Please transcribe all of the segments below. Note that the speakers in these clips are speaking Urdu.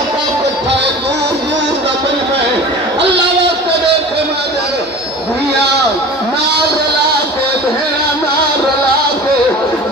علاقہ کٹھا ہے دور دور دبل میں اللہ واسطے دیکھے مادر دنیا نار رلا کے بہنا نار رلا کے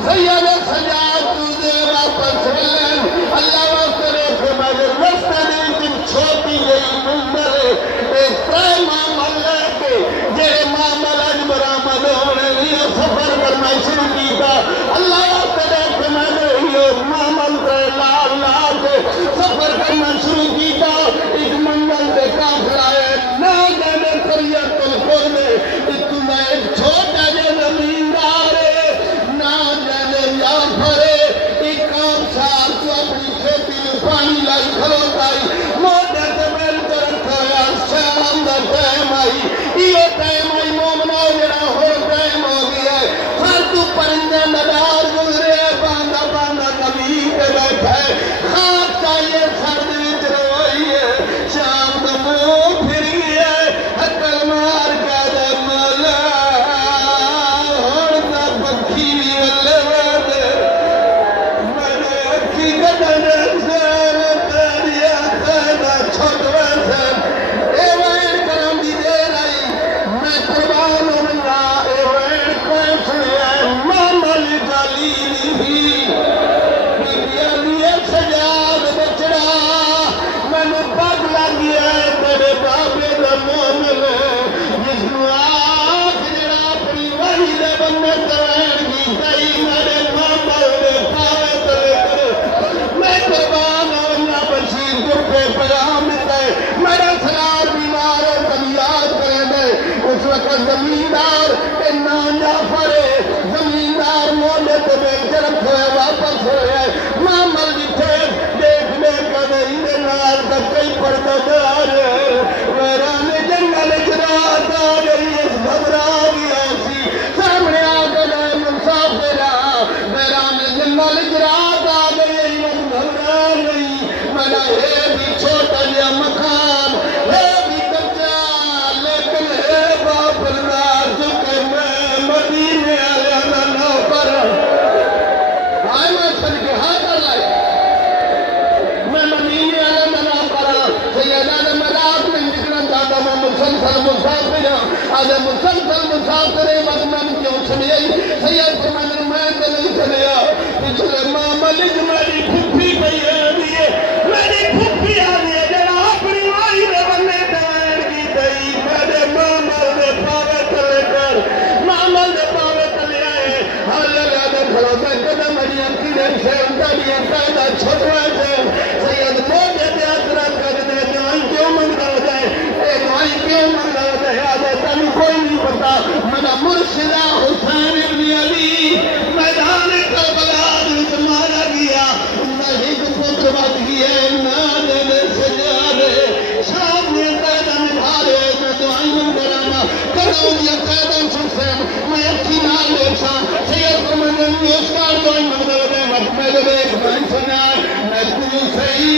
سید سجاد تجھے واپس ملن اللہ واسطے دیکھے مادر رستہ دن چھوٹی گئی منظر ایک ترے معامل لے کے جہے معامل اج برآمد ہونے لئے سفر کرنا شروع کیتا اللہ واسطے دیکھے مادر یہ معامل ترے لال لال کے سفر کرنا شروع کیتا ایک منگل دے کافلا ہے نہ جانے قریت القر میں اتنا ایک چھوٹا جے زمیندار ہے نہ جانے یا پھرے ایک کام سار تو اپنی کھیتی میں پانی لائی کھلوتائی موٹے سے مل کر رکھا ہے شام دا ٹائم آئی یہ ٹائم آئی مومنہ جڑا ہو ٹائم ہو گیا ہے ہر تو پرندے ندار گزرے باندھا باندھا نبی پہ بیٹھا ہے خاک چاہیے سرد وچ روئی ہے شام دا منہ پھر گیا ہے حقل مار کا دے مولا ہون دا پکھی والے والے میں اکھی گدنے سین تیریا تینا چھوٹ ویسن اے وین کرم دی دیر آئی میں قربان ہونا اے وین کوئی سنے مامل جالی نہیں بیبیا لیے سجاد بچڑا میں نے پاک لگیا ہے تیرے بابے دا مومن جس نو آنکھ جڑا اپنی وحی دے بندے توین کی تئی میرے مامل دے پاوے تلے کر میں قربان ہونا بشیر گرپے پیغام دیتا ہے میرا سلار بیمار ہے تم یاد کریں دے اس وقت زمیندار کے نام جعفر ہے زمیندار موڑے تو بیچ رکھو ہے واپس ہوئے مامل جتھے دیکھ لے کدے اندے نال کا کئی پردادار ویران جنگل اجرات آ گئی اس گھبرا گیا سی سامنے آ گئے مسافرہ ویران جنگل اجرات آ گئی اس گھبرا گئی میرا ہے بھی چھوٹا جا مکان ہے بھی کچا لیکن ہے باپ اللہ کہ میں مدینے آیا نہ پر آئے میں سن کے ہاں کر لائے میں مدینے آیا نہ پر سیدہ نے میں رات میں نکلنا چاہتا میں مسلسل مسافر ہوں آدھے مسلسل مسافر ہے وقت میں کیوں سنیے سید سمجھ میں تو نہیں سنیا پچھلے معاملے جو میری پھپھی پہی ہے میری پھپھی آدھی ہے جڑا اپنی مائی دے بندے ٹائر کی تئی میرے معامل دے پاوے تلے کر معامل دے پاوے تلے آئے ہر لگا دے کھڑو میں کدھا میری انکی دے سے انتا بھی انتا چھوٹوے سے سید موجے دے اثرات کر دے دعائیں کیوں منگا ہوتا ہے اے دعائیں کیوں منگا ہوتا ہے آدھے تنی کوئی نہیں پتا میرا مرشدہ حسین ابن علی میدان کربلا دل مارا گیا نہیں تو پتر بات گیا نادے دے سجادے شام نے قیدہ نبھارے میں دعائیں منگرانا کرو دیا قیدہ سنسین میں اکی نال دیکھا سید کو میں نے اس کار دعائیں منگرانے وقت میں دے ایک بھائی سنا میں کو صحیح